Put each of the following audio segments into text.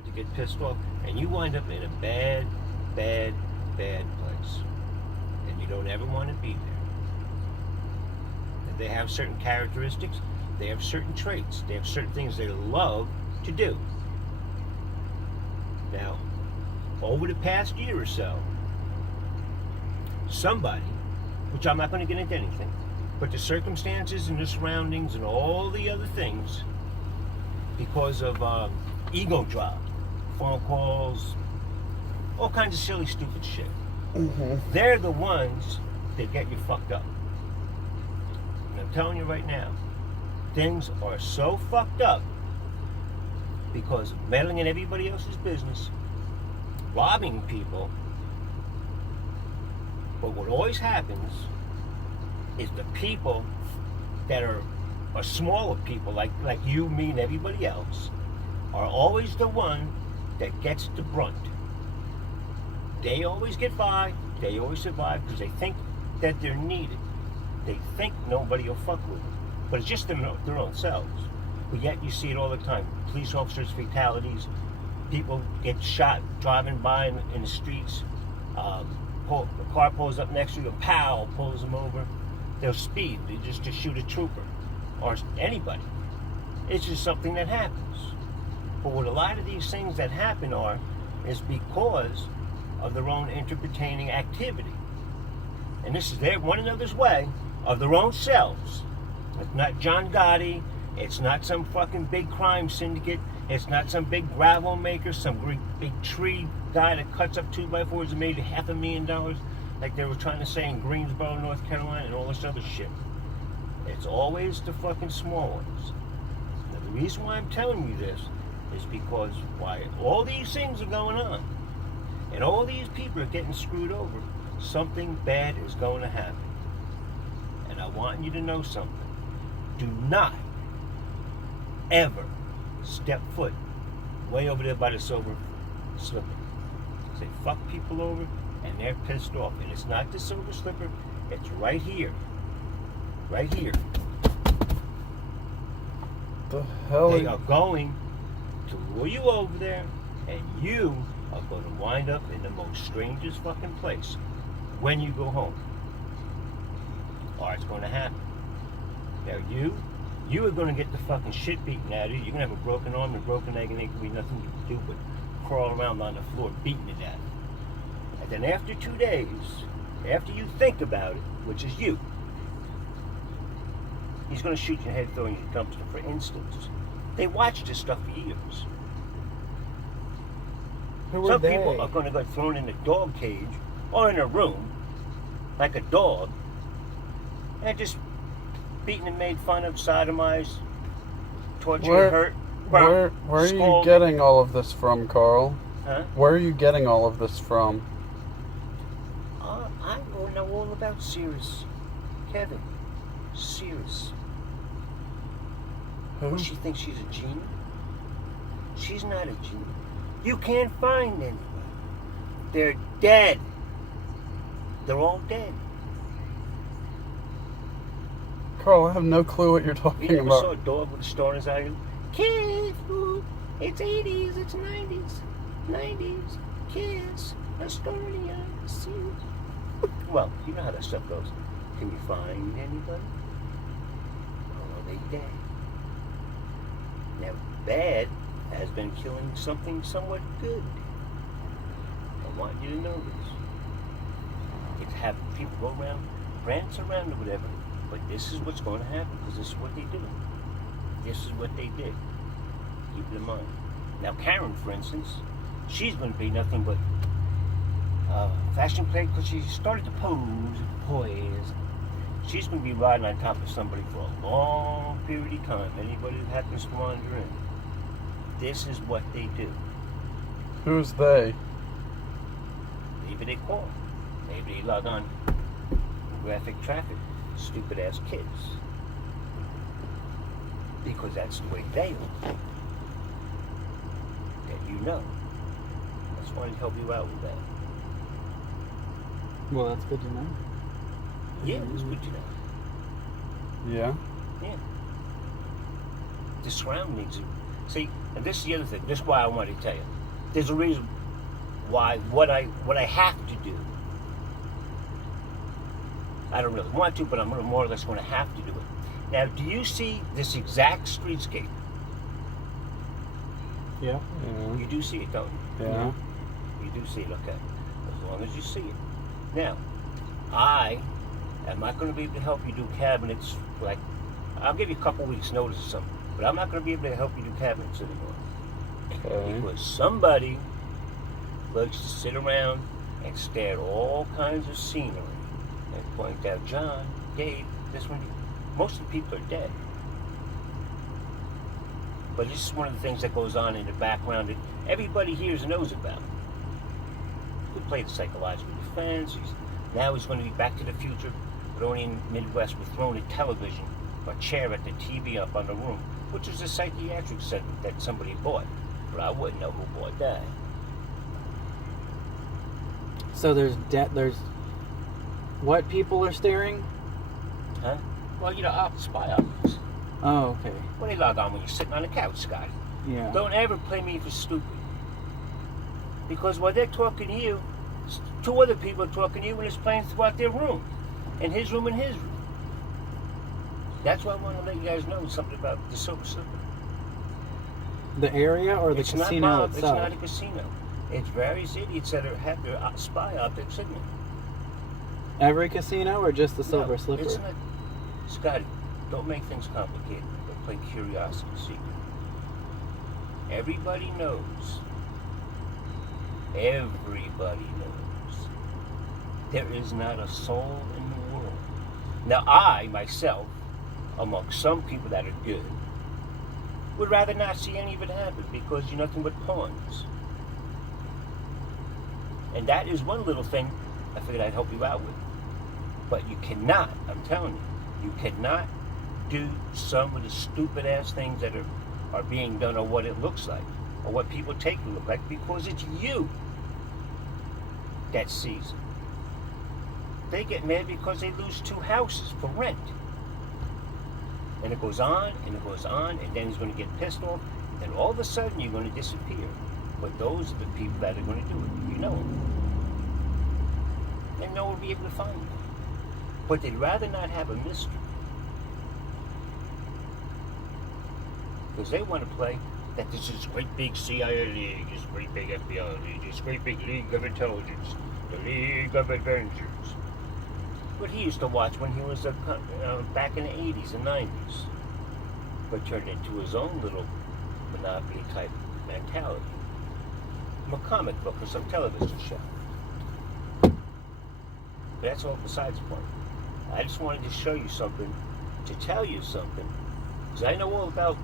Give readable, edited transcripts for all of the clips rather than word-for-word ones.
start to get pissed off, and you wind up in a bad, bad, bad place. And you don't ever want to be there. And they have certain characteristics, they have certain traits, they have certain things they love to do. Now, over the past year or so, somebody, which I'm not going to get into anything, but the circumstances and the surroundings and all the other things, because of ego drop, phone calls, all kinds of silly, stupid shit. Mm-hmm. They're the ones that get you fucked up. And I'm telling you right now, things are so fucked up because of meddling in everybody else's business, robbing people. But what always happens is the people that are smaller people, like you, me, and everybody else, are always the one that gets the brunt. They always get by, they always survive because they think that they're needed. They think nobody will fuck with them. But it's just their own selves. But yet you see it all the time. Police officers, fatalities, people get shot driving by in the streets. The car pulls up next to you, and pow, pulls them over. They'll speed, they just to shoot a trooper or anybody. It's just something that happens. But what a lot of these things that happen is because of their own interpreting activity. And this is their one another's way of their own selves. It's not John Gotti. It's not some fucking big crime syndicate. It's not some big gravel maker, some big tree guy that cuts up 2x4s and made $500,000, like they were trying to say in Greensboro, North Carolina, and all this other shit. It's always the fucking small ones. Now, the reason why I'm telling you this is because why all these things are going on, and all these people are getting screwed over, something bad is going to happen. And I want you to know something. Do not ever step foot way over there by the Silver Slipper. They fuck people over and they're pissed off. And it's not the Silver Slipper, it's right here. Right here. The hell? They are going to lure you over there, and you are going to wind up in the most strangest fucking place when you go home. Or it's going to happen. Now you are going to get the fucking shit beaten out of you. You're going to have a broken arm and a broken leg, and there can be nothing you can do but crawl around on the floor beating to death. And then after 2 days, after you think about it, which is you, he's going to shoot your head, throw you in the dumpster. For instance, they watch this stuff for years. Some people are going to get thrown in a dog cage or in a room like a dog and just beaten and made fun of, sodomized, tortured, hurt, burnt, where are you getting all of this from, Carl? Huh? Where are you getting all of this from? I know all about Cirrus. Kevin. Cirrus. Who? She thinks she's a genie? She's not a genie. You can't find anybody. They're dead. They're all dead. Carl, I have no clue what you're talking You never about. saw a dog with a star in his eye? Kiss, food. It's 80s, it's 90s. 90s. Kiss. A star in the eye. See. Well, you know how that stuff goes. Can you find anybody? Or are they dead? Now, bad has been killing something somewhat good. I want you to know this. It's having people go around, prance around or whatever, but this is what's going to happen because this is what they do. This is what they did. Keep it in mind. Now, Karen, for instance, she's going to be nothing but fashion plate because she started to poise. She's going to be riding on top of somebody for a long period of time. Anybody that happens to wander in. This is what they do. Who's they? Maybe they call. Maybe they log on graphic traffic. Stupid ass kids. Because that's the way they are. That you know. I just wanted to help you out with that. Well, that's good to know. Yeah, it's good to know. Yeah? Yeah. The surroundings. See, and this is the other thing. This is why I wanted to tell you. There's a reason why what I have to do. I don't really want to, but I'm more or less going to have to do it. Now, do you see this exact streetscape? Yeah. Yeah. You do see it, don't you? Yeah. You do see it, okay. As long as you see it. Now, I am not going to be able to help you do cabinets. Like, I'll give you a couple weeks' notice or something, but I'm not going to be able to help you do cabinets anymore. Okay. Because somebody likes to sit around and stare at all kinds of scenery and point out, John, Dave, this one. Most of the people are dead. But this is one of the things that goes on in the background that everybody hears and knows about. He played the psychological defense. Now he's going to be Back to the Future, but only in the Midwest with throwing a television or chair at the TV up on the room, which is a psychiatric center that somebody bought. But I wouldn't know who bought that. So there's what people are staring? Huh? Well, spy ops. Oh, okay. Well, they log on when you're sitting on the couch, Scott. Yeah. Don't ever play me for stupid. Because while they're talking to you, two other people are talking to you and it's playing throughout their room. In his room and his room. That's why I want to let you guys know something about the Silver Slipper. The area or the It's casino not Bob, itself? It's not a casino. It's various idiots that have their spy optics in there. Every casino or just the Silver Slipper? It's not. Scotty, don't make things complicated. Don't play curiosity seeker. Everybody knows. Everybody knows. There is not a soul in the world. Now, I, myself, among some people that are good, would rather not see any of it happen because you're nothing but pawns. And that is one little thing I figured I'd help you out with. But you cannot, I'm telling you cannot do some of the stupid ass things that are being done or what it looks like or what people take it to look like because it's you that sees it. They get mad because they lose 2 houses for rent. And it goes on and it goes on and then he's going to get pissed off and then all of a sudden you're going to disappear. But those are the people that are going to do it. You know them. And no one will be able to find them. But they'd rather not have a mystery. Because they want to play that this is great big CIA league, this great big FBI league, this great big League of Intelligence, the League of Avengers. What he used to watch when he was back in the 80s and 90s. But turned into his own little Monopoly type mentality. From a comic book or some television show. But that's all besides the point. I just wanted to show you something, to tell you something, because I know all about.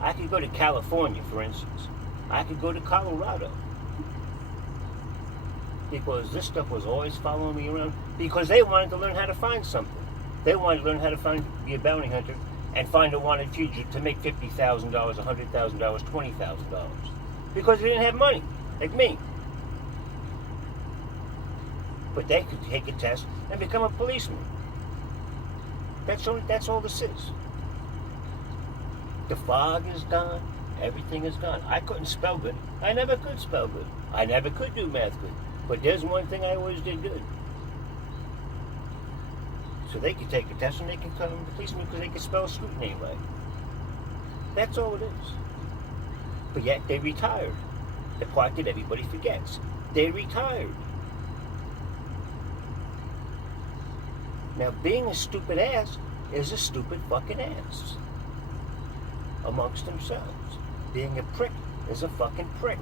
I could go to California, for instance. I could go to Colorado. Because this stuff was always following me around. Because they wanted to learn how to find something. They wanted to learn how to be a bounty hunter and find a wanted fugitive to make $50,000, $100,000, $20,000. Because they didn't have money, like me. But they could take a test and become a policeman. That's all this is. The fog is gone. Everything is gone. I couldn't spell good. I never could spell good. I never could do math good. But there's one thing I always did good. So they could take a test and they can become a policeman because they can spell a street name right. That's all it is. But yet they retired. The part that everybody forgets. They retired. Now, being a stupid ass is a stupid fucking ass. Amongst themselves. Being a prick is a fucking prick.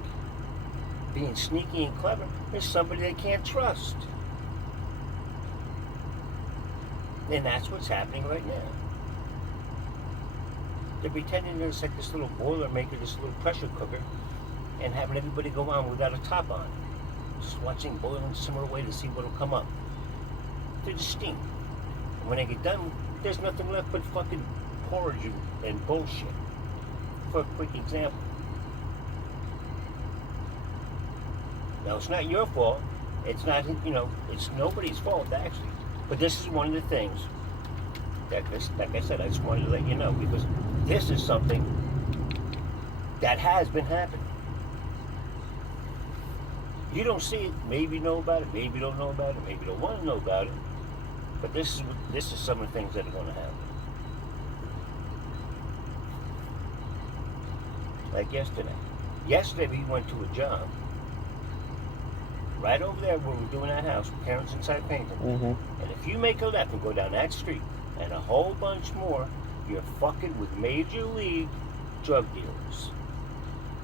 Being sneaky and clever is somebody they can't trust. And that's what's happening right now. They're pretending there's like this little boiler maker, this little pressure cooker, and having everybody go on without a top on. Just watching boil and simmer away to see what'll come up. They're just steam. And when they get done, there's nothing left but fucking porridge and bullshit. For a quick example. Now, it's not your fault. It's not, it's nobody's fault, actually. But this is one of the things that, like I said, I just wanted to let you know, because this is something That has been happening. You don't see it, maybe you know about it, maybe you don't know about it, maybe you don't want to know about it. But this is some of the things that are going to happen. Like yesterday. Yesterday we went to a job. Right over there where we're doing that house, with parents inside painting. Mm-hmm. And if you make a left and go down that street and a whole bunch more, you're fucking with major league drug dealers.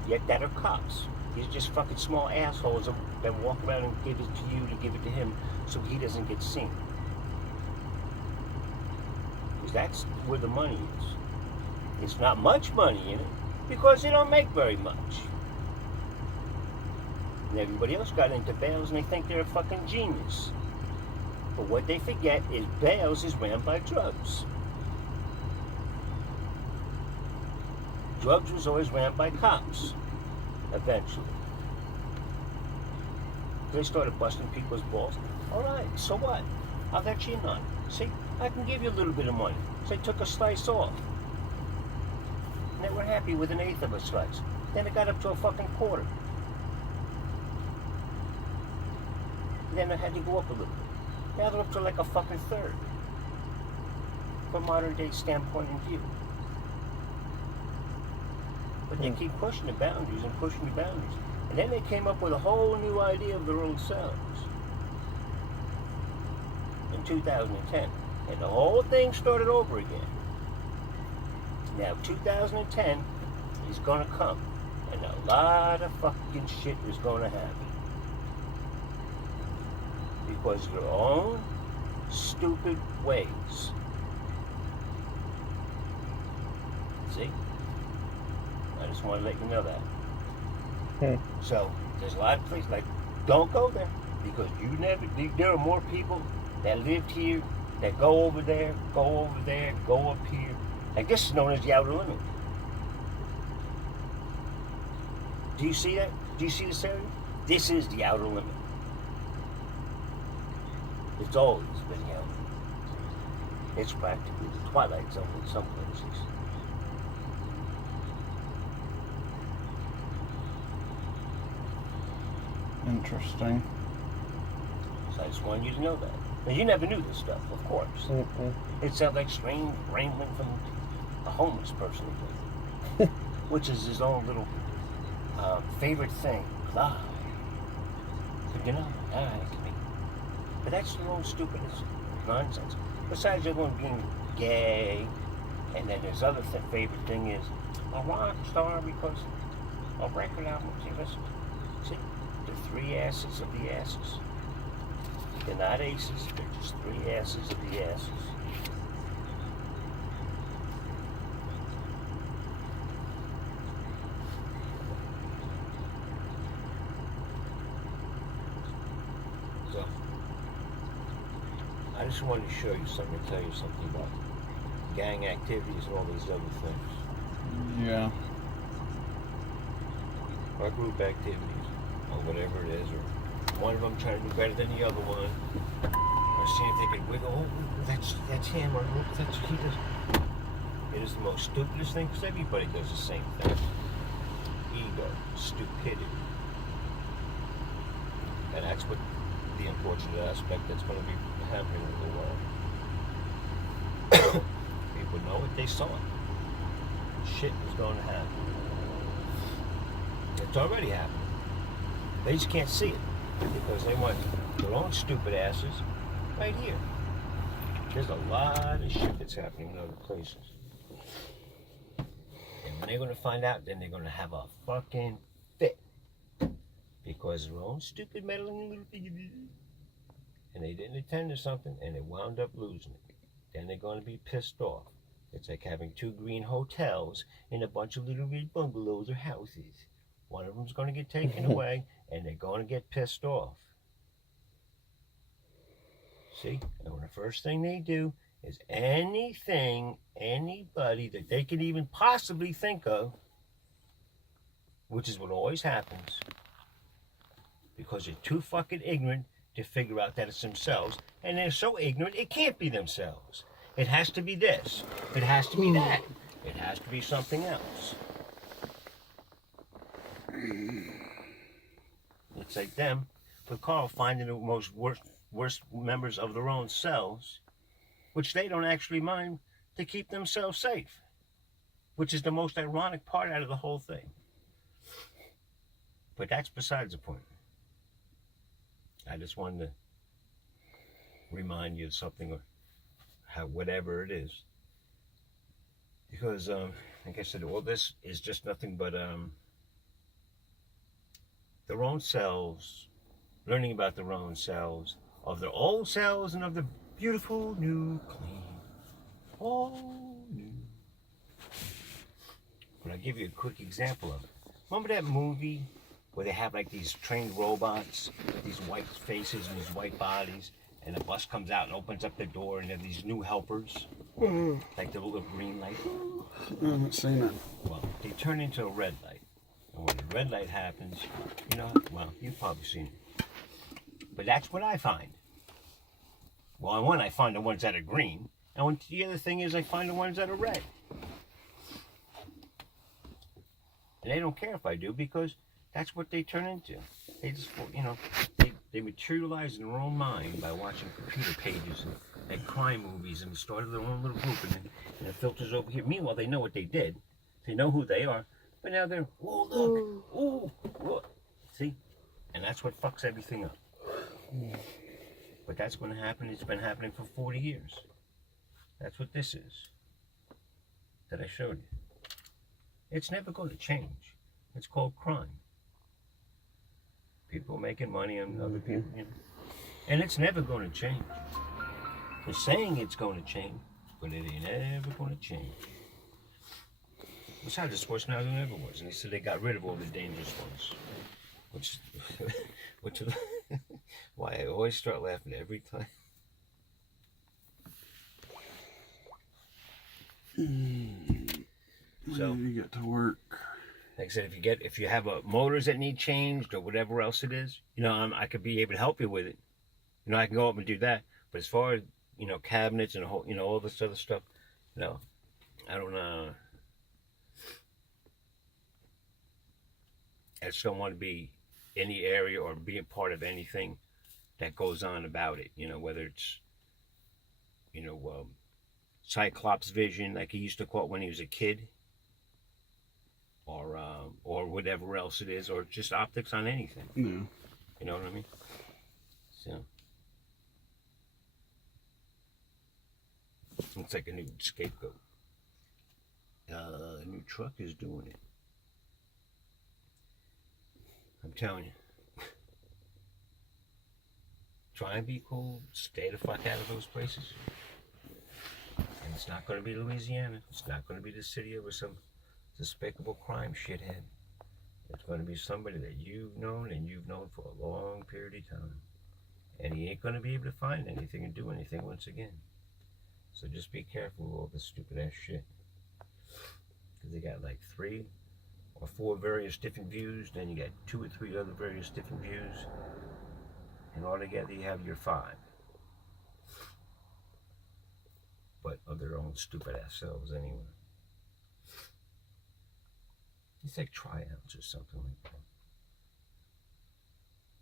Yet that are cops. These are just fucking small assholes that walk around and give it to you to give it to him so he doesn't get seen. Because that's where the money is. It's not much money in it because they don't make very much. And everybody else got into Bales and they think they're a fucking genius. But what they forget is Bales is ran by drugs. Drugs was always ran by cops, eventually. They started busting people's balls. All right, so what? I'll let you in on it. See, I can give you a little bit of money. So they took a slice off. And they were happy with an eighth of a slice. Then it got up to a fucking quarter. And then it had to go up a little bit. Now they're up to like a fucking third. From modern day standpoint and view. But they keep pushing the boundaries and pushing the boundaries. And then they came up with a whole new idea of their own selves. In 2010. And the whole thing started over again. Now 2010 is gonna come. And a lot of fucking shit is gonna happen. Because of their own stupid ways. See? I just want to let you know that. So, there's a lot of places like, don't go there. Because there are more people that lived here, that go over there, go up here. Like this is known as the outer limit. Do you see that? Do you see this area? This is the outer limit. It's always been the outer limit. It's practically the twilight zone in some places. Interesting. So I just wanted you to know that. Now, you never knew this stuff, of course. It sounds like strange rambling from a homeless person, which is his own little favorite thing. Lie. You know, lie to me. But that's their own stupid nonsense. Besides everyone being gay, and then his other favorite thing is a rock star because a record album. See, the three asses of the asses. They're not aces, they're just three asses of the asses. So, I just wanted to show you something, tell you something about gang activities and all these other things. Yeah. Or group activities, or whatever it is, or one of them trying to do better than the other one, or seeing if they can wiggle. Oh, that's him, or oh, that's he does. It is the most stupidest thing because everybody does the same thing. Ego, stupidity, and that's what the unfortunate aspect that's going to be happening in the world. People know it; they saw it. Shit is going to happen. It's already happening. They just can't see it because they want their own stupid asses right here. There's a lot of shit that's happening in other places. And when they're going to find out, then they're going to have a fucking fit. Because their own stupid meddling little piggy. And they didn't attend to something and they wound up losing it. Then they're going to be pissed off. It's like having two green hotels and a bunch of little red bungalows or houses. One of them's going to get taken away, and they're going to get pissed off. See? And the first thing they do is anything, anybody that they could even possibly think of, which is what always happens, because they're too fucking ignorant to figure out that it's themselves, and they're so ignorant it can't be themselves. It has to be this. It has to be that. It has to be something else. It's like them with Carl finding the worst members of their own selves, which they don't actually mind to keep themselves safe, which is the most ironic part out of the whole thing. But that's besides the point. I just wanted to remind you of something, or how whatever it is, because like I said, all this is just nothing but their own selves, learning about their own selves, of their old selves, and of the beautiful new clean, all new. But I'll give you a quick example of it. Remember that movie where they have like these trained robots, these white faces and these white bodies, and the bus comes out and opens up the door, and they have these new helpers, like the little green light. I haven't seen it. Well, they turn into a red light. And when the red light happens, you know, well, you've probably seen it. But that's what I find. Well, one, I find the ones that are green. And the other thing is I find the ones that are red. And they don't care if I do, because that's what they turn into. They just, you know, they materialize in their own mind by watching computer pages and crime movies, and started their own little group, and it filters over here. Meanwhile, they know what they did. They know who they are. But now they're, oh, look, oh, look. See? And that's what fucks everything up. But that's going to happen. It's been happening for 40 years. That's what this is that I showed you. It's never going to change. It's called crime. People making money on other people, you know. And it's never going to change. They're saying it's going to change, but it ain't ever going to change. Besides, it's worse now than it ever was. And they said they got rid of all the dangerous ones. Which is why I always start laughing every time. So When you get to work. like I said, if you have motors that need changed or whatever else it is, you know, I could be able to help you with it. You know, I can go up and do that. But as far as, you know, cabinets and you know, all this other stuff, you know, I don't know. I just don't want to be in the area or be a part of anything that goes on about it. You know, whether it's, you know, Cyclops vision, like he used to call it when he was a kid, or whatever else it is, or just optics on anything. No. You know what I mean? So looks like a new scapegoat. A new truck is doing it. I'm telling you. Try and be cool. Stay the fuck out of those places. And it's not going to be Louisiana. It's not going to be the city of some despicable crime shithead. It's going to be somebody that you've known, and you've known for a long period of time. And he ain't going to be able to find anything and do anything once again. So just be careful with all this stupid ass shit. Because they got like 3 or 4 various different views, then you got 2 or 3 other various different views, and altogether you have your 5. But of their own stupid ass selves anyway. It's like tryouts or something like that.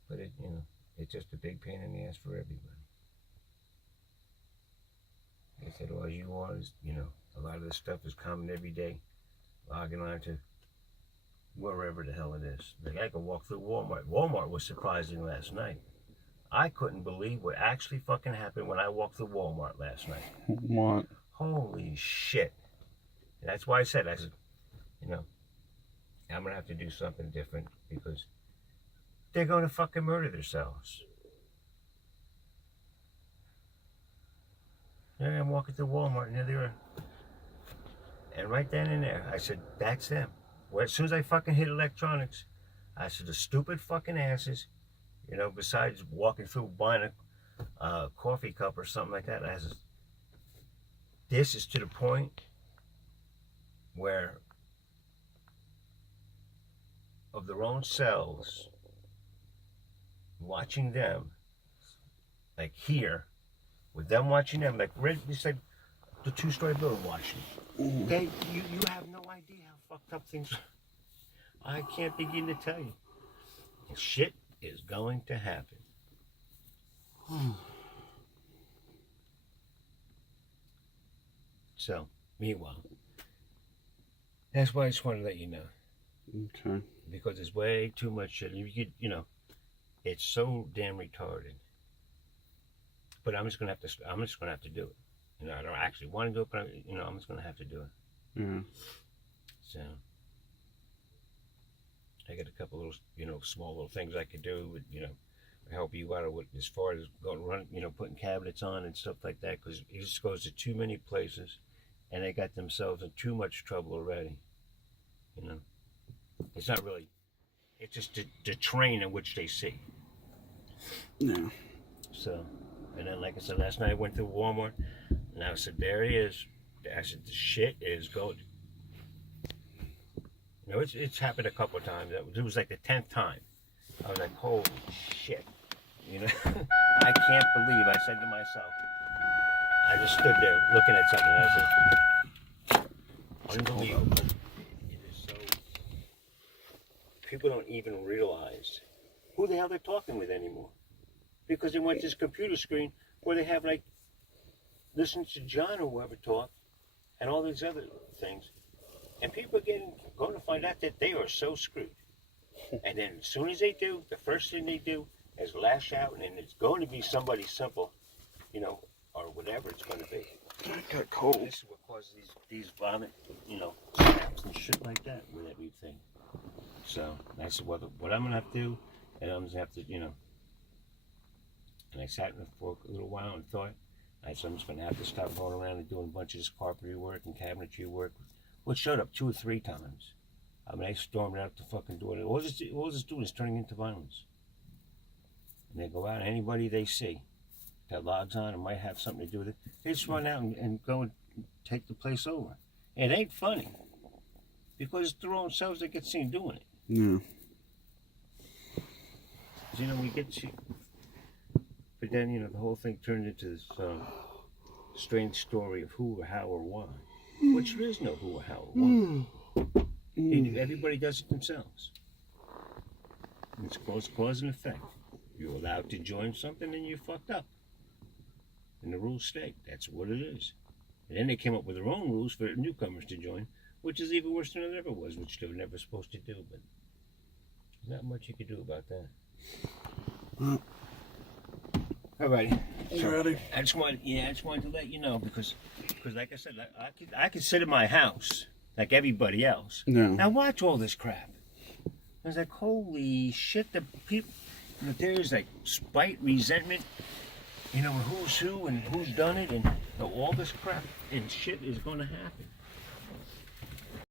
But it, you know, it's just a big pain in the ass for everybody. They said all you are is, you know, a lot of this stuff is common every day. Logging on to wherever the hell it is. Like I could walk through Walmart. Walmart was surprising last night. I couldn't believe what actually fucking happened when I walked through Walmart last night. What? Holy shit. And that's why I said, you know, I'm going to have to do something different, because they're going to fucking murder themselves. Yeah, I'm walking through Walmart, and there they are. And right then and there, I said, that's them. Well, as soon as I fucking hit electronics, I said, the stupid fucking asses, you know, besides walking through buying a coffee cup or something like that, I said, this is to the point where of their own selves, watching them, like here, with them watching them, like it's like the 2-story building watching. You have no idea how fucked up things are. I can't begin to tell you. Shit is going to happen. So, meanwhile, that's why I just wanted to let you know. Okay. Because there's way too much shit. It's so damn retarded. But I'm just gonna have to do it. I don't actually want to do it, but I'm just gonna have to do it. Yeah. So I got a couple little, small little things I could do. Help you out as far as going run, putting cabinets on and stuff like that. Because it just goes to too many places, and they got themselves in too much trouble already. It's not really. It's just the train in which they see. Yeah. So, and then like I said last night, I went to Walmart, and I said, there he is. I said, the shit is going. It's happened a couple of times. It was like the 10th time. I was like, holy shit. I can't believe, I said to myself, I just stood there looking at something, and I said, unbelievable. It is so. People don't even realize who the hell they're talking with anymore. Because they went to this computer screen where they have, listen to John or whoever talk, and all these other things. And people are going to find out that they are so screwed. And then as soon as they do, the first thing they do is lash out, and then it's going to be somebody simple, or whatever it's going to be. I got cold. This is what causes these vomit, snaps and shit like that with everything. So that's what I'm going to have to do, and I'm going to have to, And I sat in it for a little while and thought, I'm just going to have to stop going around and doing a bunch of this carpentry work and cabinetry work, which showed up 2 or 3 times. I mean, I stormed out the fucking door. All it's doing is turning into violence. And they go out, and anybody they see that logs on and might have something to do with it, they just run out and go and take the place over. And it ain't funny, because it's their own selves that get seen doing it. Yeah. We get you. But then, the whole thing turned into this strange story of who or how or why. Which there is no who or how or why. Everybody does it themselves. And it's cause and effect. You're allowed to join something and you're fucked up. And the rules state that's what it is. And then they came up with their own rules for newcomers to join, which is even worse than it ever was, which they were never supposed to do. But there's not much you could do about that. Well, alrighty. You ready? I just wanted to let you know because like I said, I could sit in my house like everybody else. No. Now watch all this crap. I was like, holy shit! The people, there's like spite, resentment, who's who and who's done it, and all this crap and shit is going to happen.